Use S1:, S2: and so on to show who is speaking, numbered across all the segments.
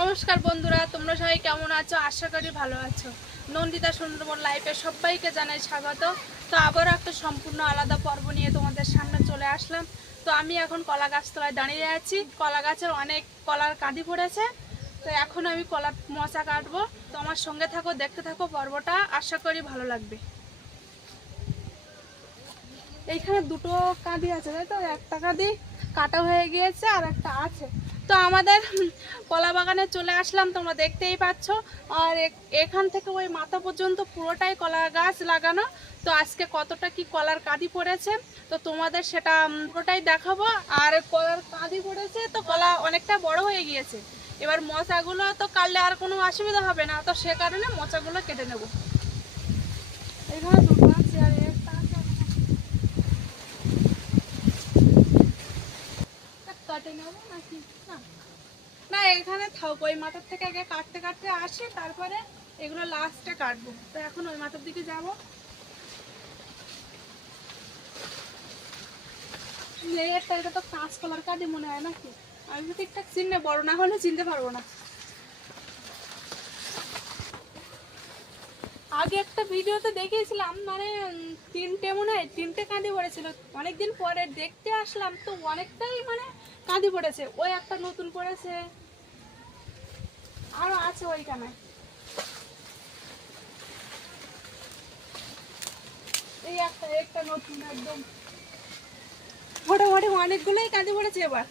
S1: নমস্কার বন্ধুরা, তোমরা সবাই কেমন আছো? আশা করি ভালো আছো। নন্দিতা সুন্দরবন লাইফে সবাইকে জানাই স্বাগত। তো আবারও একটা সম্পূর্ণ আলাদা পর্ব নিয়ে তোমাদের সামনে চলে আসলাম। তো আমি এখন কলা গাছতলায় দাঁড়িয়ে আছি। কলা গাছের অনেক কলার কাঁদি পড়েছে। তো এখন আমি কলার মশা কাটবো। তো আমার সঙ্গে থাকো, দেখতে থাকো পর্বটা। আশা করি ভালো লাগবে। এইখানে দুটো কাঁদি আছে, তাই তো? একটা কাঁদি কাটা হয়ে গিয়েছে আর একটা আছে। তো আমাদের কলা বাগানে চলে আসলাম, তোমরা দেখতেই পাচ্ছ। আর এখান থেকে ওই মাথা পর্যন্ত পুরোটাই কলা গাছ লাগানো। তো আজকে কতটা কি কলার কাঁদি পড়েছে, তো তোমাদের সেটা পুরোটাই দেখাবো। আর কলার কাঁদি পড়েছে, তো কলা অনেকটা বড় হয়ে গিয়েছে। এবার মশাগুলো তো কাটলে আর কোনো অসুবিধা হবে না, তো সে কারণে মশাগুলো কেটে নেব। এখানে দুটো আছে আর একটা আছে কাটে নেব নাকি না না এখানে থাকব ওই মাথার থেকে আগে কাটতে কাটতে আসি, তারপরে এগুলো লাস্টে কাটবো। তো এখন ওই মাথার দিকে যাব। লেয়ারটা, এটা তো কাঁচ কলার কাজে মনে হয় নাকি? আমি তো ঠিকঠাক চিনতে বড় না হলে চিনতে পারব না। আগে একটা ভিডিওতে দেখিয়েছিলাম মানে তিনটে মনে হয়, তিনটে কাঁদি পড়েছিল। অনেকদিন পরে দেখতে আসলাম, তো অনেকটাই মানে কাঁদি পড়েছে। ওই একটা নতুন পড়েছে আরও আছে ওইখানে। এই একটা একটা নতুন একদম। মোটামুটি অনেকগুলোই কাঁদি পড়েছে এবার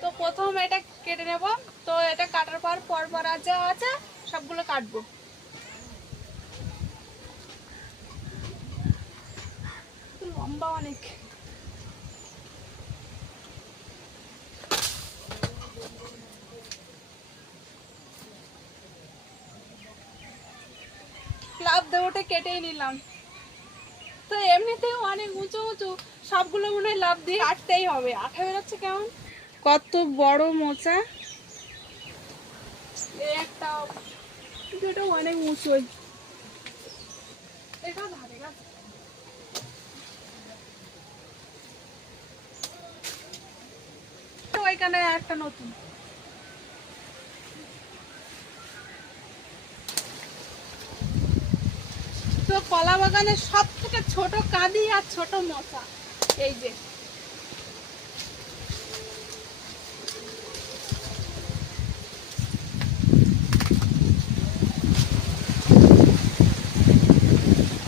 S1: তো প্রথম এটা কেটে নেব তো এটা আর যা আছে সবগুলো কাটবো। লম্বা অনেক। ক্লাব দেওয়াটা কেটেই নিলাম। তো এমনিতেও অনেক উঁচু উঁচু সবগুলো মনে লাভ দিয়ে কাটতেই হবে। আঠা বেরোচ্ছে কেমন? কত বড় মোচা। ওইখানে একটা নতুন। তো কলা বাগানের সব থেকে ছোট কাঁদি আর ছোট মশা। এই যে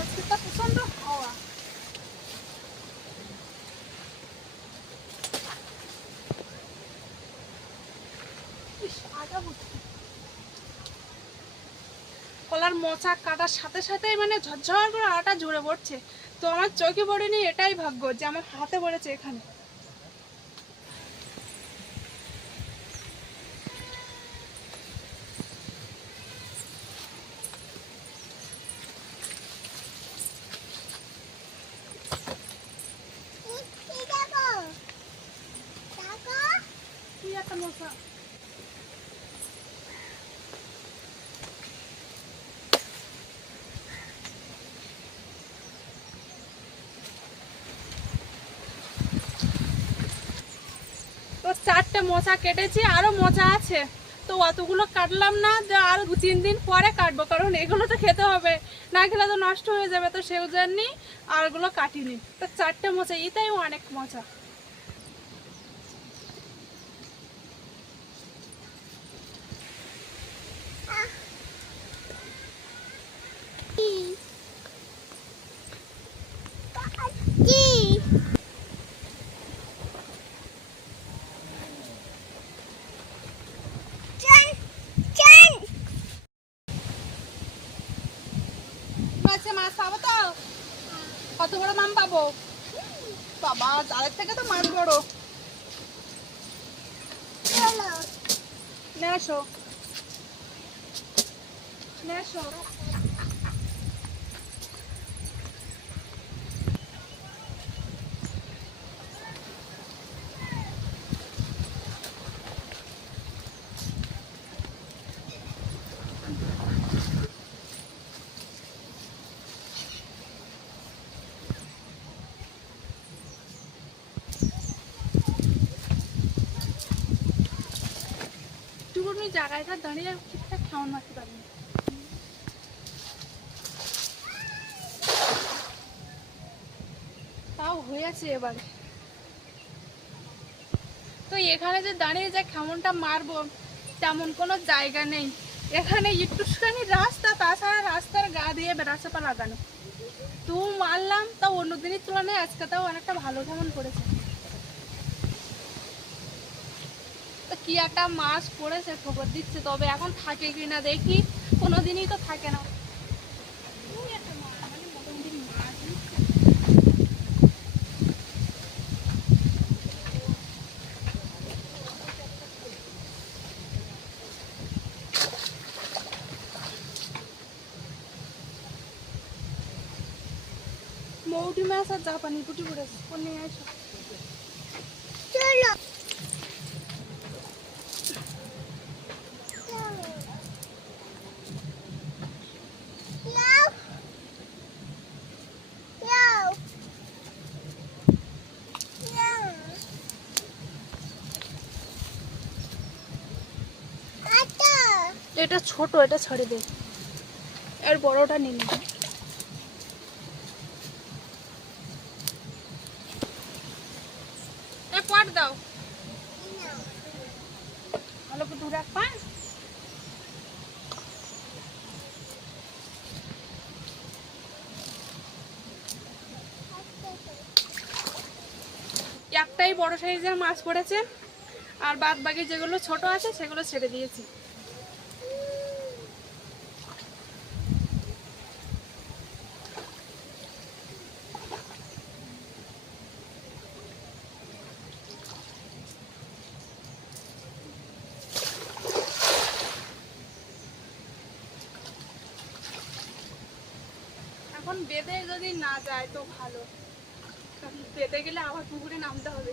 S1: আজকে তো প্রচণ্ড হাওয়া ইস, আগা বুঝছি। কলার মোচা কাটার সাথে সাথেই মানে ঝরঝর করে আটা ঝরে পড়ছে। তো আমার চোখে পড়েনি এটাই ভাগ্য যে আমার হাতে পড়েছে এখানে কি একটা মশা তো চারটে মোচা কেটেছি আরও মোচা আছে। তো অতগুলো কাটলাম না যে আরও দু তিন দিন পরে কাটবো, কারণ এগুলো তো খেতে হবে। না খেলে তো নষ্ট হয়ে যাবে, তো সেও জন্যই আরগুলো কাটিনি। তো চারটে মোচা এটাই অনেক মোচা। মাছে পাবো কত বড় মাম পাবো? বাবা জালের থেকে তো মাছ বড়। নেশো নেশো জায়গাটা দাঁড়িয়ে ঠিকঠাক কেমন মারতে পারিনি তাও হয়েছে এবারে। তো এখানে যে দাঁড়িয়ে যে কেমনটা মারবো, তেমন কোনো জায়গা নেই। এখানে একটুখানি রাস্তা, তাছাড়া রাস্তার গা দিয়ে বেড়াচাপা লাগানো। তো মারলাম, তাও অন্য দিনের তুলনায় আজকে তাও অনেকটা ভালো কেমন করেছে তো কি একটা মাছ পড়েছে, খবর দিচ্ছে, তবে এখন থাকে কি না দেখি কোনো দিনই তো থাকে না। মৌটি মাছ আর জাপানি পুটি পড়েছে নিয়ে আসো
S2: চলো যাও যাও যাও আটা
S1: এটা ছোট, এটা ছেড়ে দে। এর বড়টা নিয়ে এ, পাট দাও। ভালো করে দূরে রাখ একটাই বড় সাইজের মাছ পড়েছে, আর বাদ বাকি যেগুলো ছোট আছে, সেগুলো ছেড়ে দিয়েছি। এখন বেঁধে যদি না যায় তো ভালো। বেঁধে গেলে আবার পুকুরে নামতে হবে।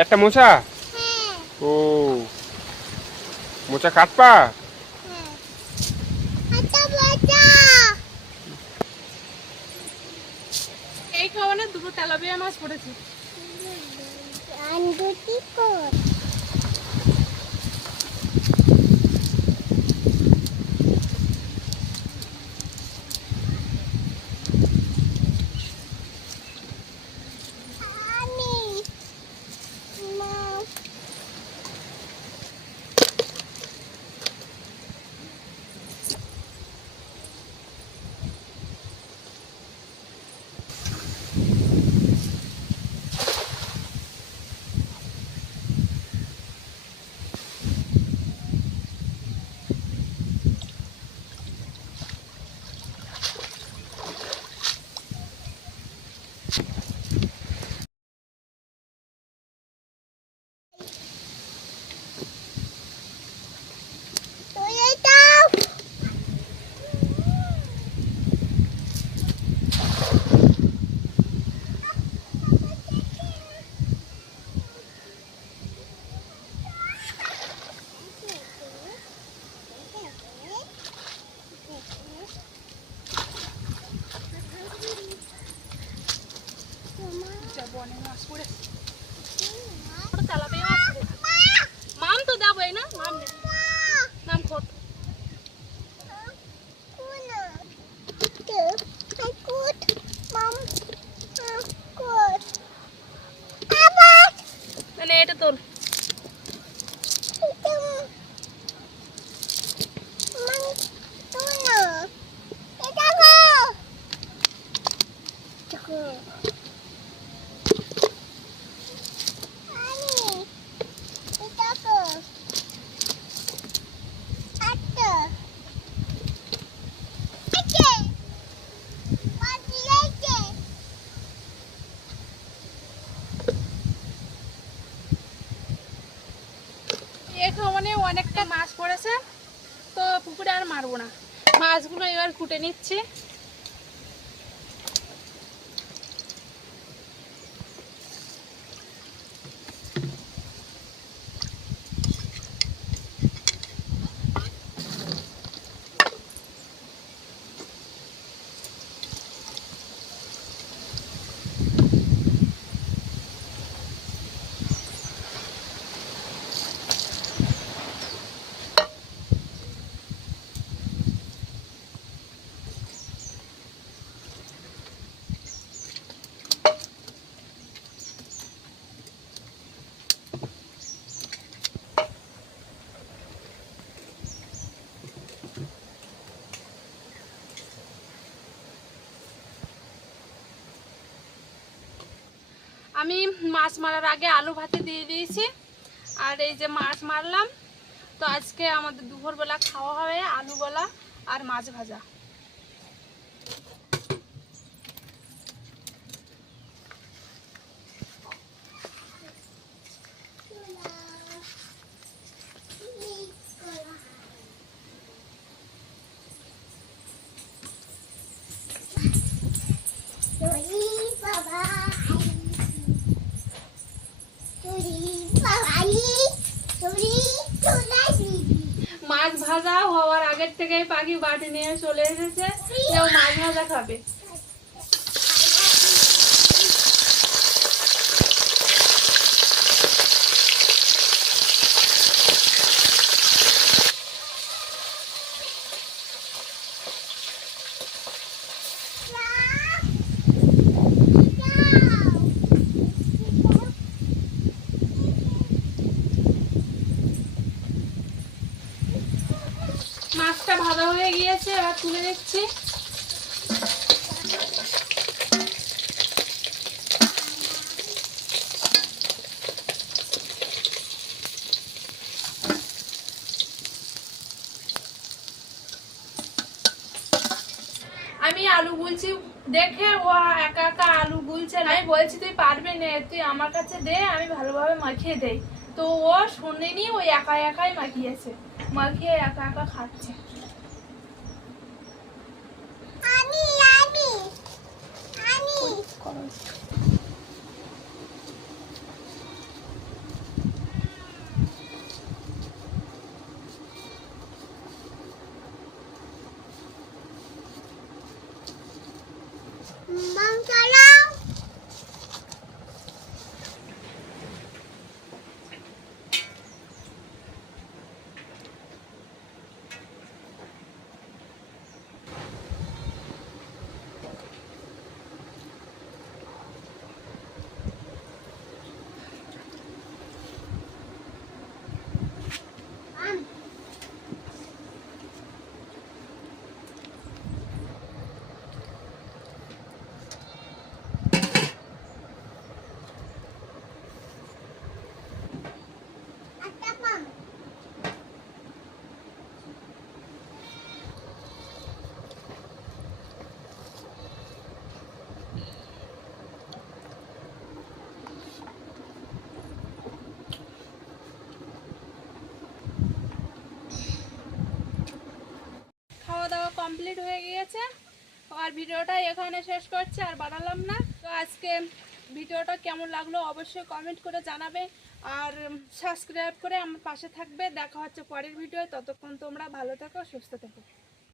S3: একটা মোচা? ও। মোচা কাটপা.
S1: এই খাওয়ানে দুটো তেলাপিয়া মাছ পড়েছে
S2: Aduh, tiko. Ani. Mau. Tuloy daw!
S1: যাব অনেক মাছ পড়েছে ছোট তেলাপিয়া মাছ পড়েছে মাম তো দেবো না মাম নে। নাম খোট মানে এটা অনেকটা মাছ পড়েছে তো পুকুরে আর মারবো না। মাছগুলো এবার কুটে নিচ্ছি। আমি মাছ মারার আগে আলু ভাতে দিয়ে দিয়েছি। আর এই যে মাছ মারলাম, তো আজকে আমাদের দুপুরবেলা খাওয়া হবে আলু বলা আর মাছ ভাজা। আগের থেকেই পাখি বাটি নিয়ে চলে এসেছে কেউ মাছ ভাজা খাবে গুলছি দেখে ও একা একা আলু গুলছে না। আমি বলছি, তুই পারবি না, তুই আমার কাছে দে, আমি ভালোভাবে মাখিয়ে দেই। তো ও শুনেনি ওই একা একাই মাখিয়েছে, মাখিয়ে একা একা খাচ্ছে
S2: আমি আমি আমি Mangkalau. Am. Atapang.
S1: খাওয়া দাওয়া কমপ্লিট হয়ে গিয়েছে। আর ভিডিওটা এখানে শেষ করছে, আর বানালাম না। তো আজকে ভিডিওটা কেমন লাগল অবশ্যই কমেন্ট করে জানাবে। আর সাবস্ক্রাইব করে আমার পাশে থাকবে। দেখা হচ্ছে পরের ভিডিও ততক্ষণ তোমরা ভালো থাকো, সুস্থ থেকো।